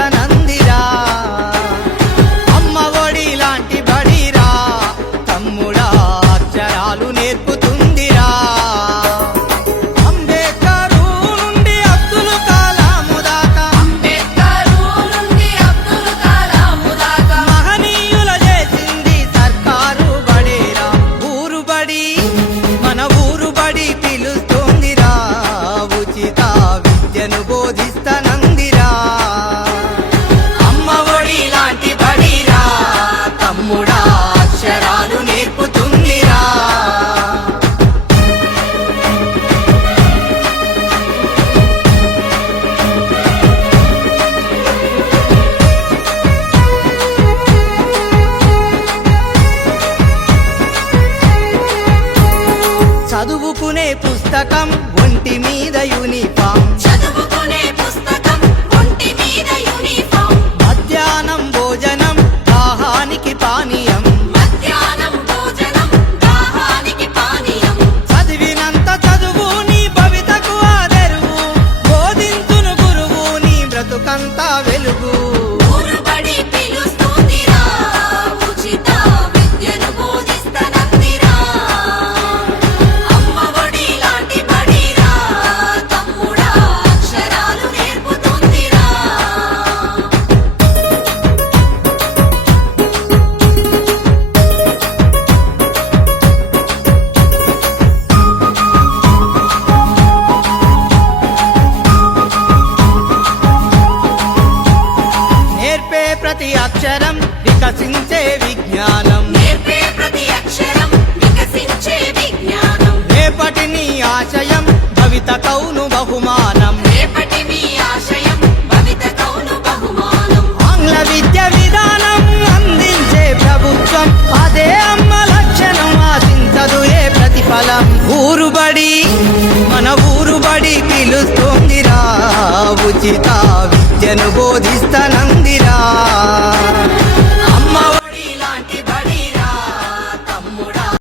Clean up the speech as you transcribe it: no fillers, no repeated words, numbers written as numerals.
బోధిస్తనందిరా అమ్మ ఒడి లాంటి బడిరా తమ్ముడా అక్షరాలు నేర్పుతుందిరా అంబేద్కరు నుండి అబ్దుల్ కలాము దాకా మహనీయుల చేసింది సర్కారు బడేరా ఊరు బడి మన ఊరు బడి పిలుస్తోందిరా ఉచిత విద్యను బోధిస్తనందిరా అమ్మ ఒడి లాంటి బడిరా తమ్ముడా అక్షరాలు నేర్పుతుందిరా చదువుకునే పుస్తకం ఒంటి మీద యూనిఫామ్ మధ్యాహ్నం భోజనం దాహానికి పానీయం చదివినంత చదువు నీ భవితకు ఆదరువు బోధించును గురువు నీ బ్రతుకంతా వెలుగు నేర్పే ప్రతి అక్షరం వికసించే విజ్ఞానం రేపటి నీ ఆశయం భవిత కౌను బహుమానం ఆంగ్ల విద్య విధానం అందించే ప్రభుత్వం అదే అమ్మ లక్షణం ఆశించదు ఏ ప్రతిఫలం ఊరు బడి మన ఊరు బడి పిలుస్తోందిరా ఉచిత విద్యను బోధిస్తనందిరా